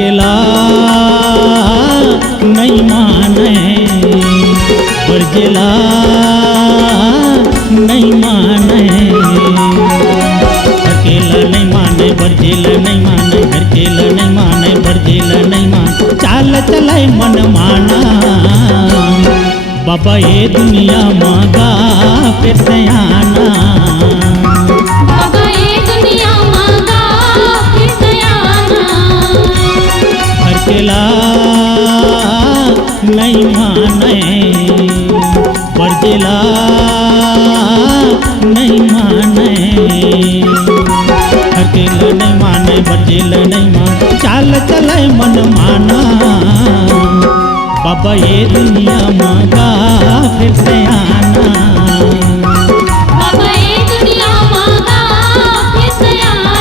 भड़केला नहीं माने बरजेला नहीं माने भड़केला नहीं माने बरजेला नहीं माने भड़केला नहीं माने बरजेला नहीं माने चाल चलाए मन माना बाबा ये दुनिया मांगा फिर सयाना बाबा ये दुनिया मांगा फिर सयाना भड़केला नहीं माने बरजेला नहीं माने भड़केला नहीं माने बरजेला नहीं माने चाल चलाए मन माना बाबा ये दुनिया मांगा फिर सयाना बाबा ये दुनिया मांगा फिर सयाना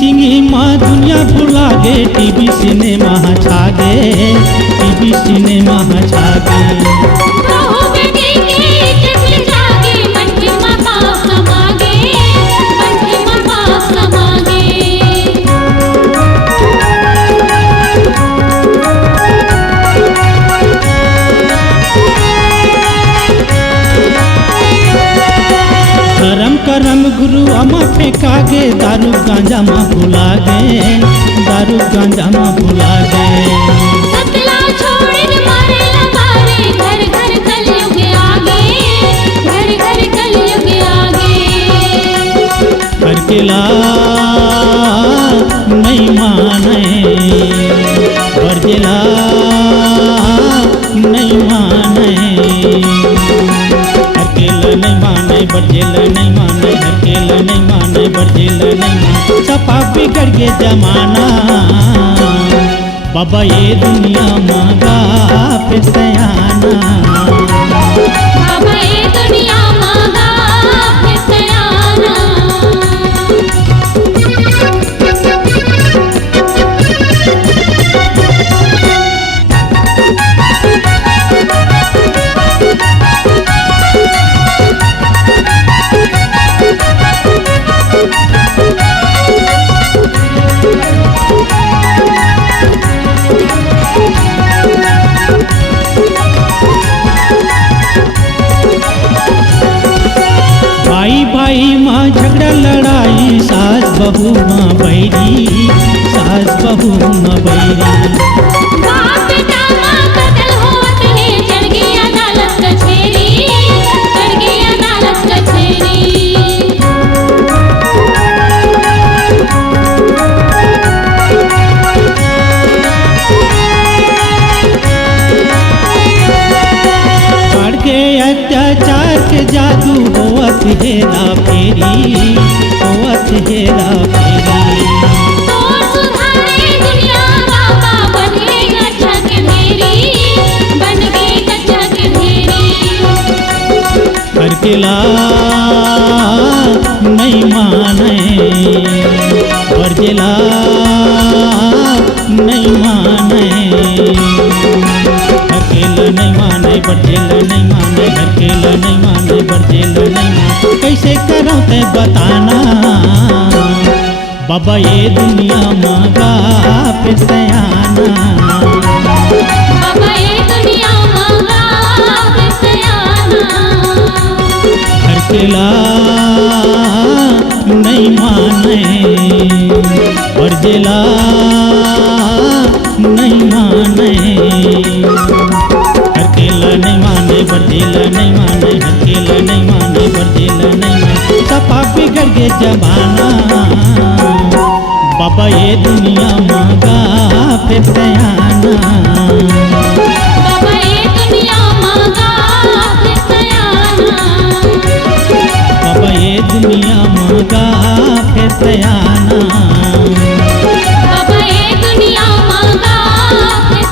चिंगी माँ दुनिया भुला गे टीवी सिनेमा छागे टीवी सिनेमा छागे रहो बेटी के चले जागे मन के माँ बाप समागे मन के माँ बाप समागे करम करम गुरु अमा फेंकागे दारू गांजा माँ भुला गे दारू गांजा माँ भुला गे सतला छोड़ मारे लबारे घर घर कलयुग आगे घर घर कलयुग आगे भड़केला नहीं माने बरजेला नहीं माने हरकेला नहीं माने बरजेला नहीं माने हरकेला नहीं माने बरजेला नहीं माने सपा बिगड़ गए जमाना बाबा ये दुनिया मांगा फिर सयाना बाबा ये दुनिया मांगा फिर सयाना भाई भाई माँ झगड़ा लड़ाई सास बहू माँ बैरी सास बहू माँ बैरी बाप बेटा माँ कत्ल होत है चढ़ गई अदालत कचहरी चढ़ गई अदालत कचहरी बढ़ के अत्याचार के जादू होवत हेरा फेरी होवत हेरा फेरी तोर सुधारे दुनिया बाबा बन गई कच्चा के ढेरी बन गई कच्चा के ढेरी भड़केला नहीं माने बरजेला नहीं माने हरकेला नहीं माने बरजेला नहीं माने हरकेला नहीं माने बरजेला नहीं माने कैसे करो ते बताना बाबा ये दुनिया मांगा फिर सयाना बाबा ये दुनिया मांगा फिर सयाना हरकेला नहीं माने बरजेला नहीं माने हरकेला नहीं माने बरजेला नहीं माने हरकेला नहीं माने बरजेला नहीं माने सपा बिगड़ गए जमाना बाबा ये दुनिया मांगा फिर सयाना बाबा ये दुनिया मांगा फिर सयाना बाबा ये दुनिया मांगा फिर सयाना बाबा ये दुनिया मांगा फिर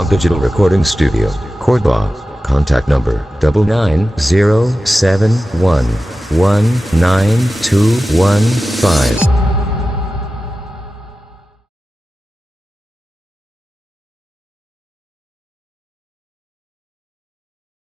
Smog Digital Recording Studio, Cordoba. Contact number 99071192215.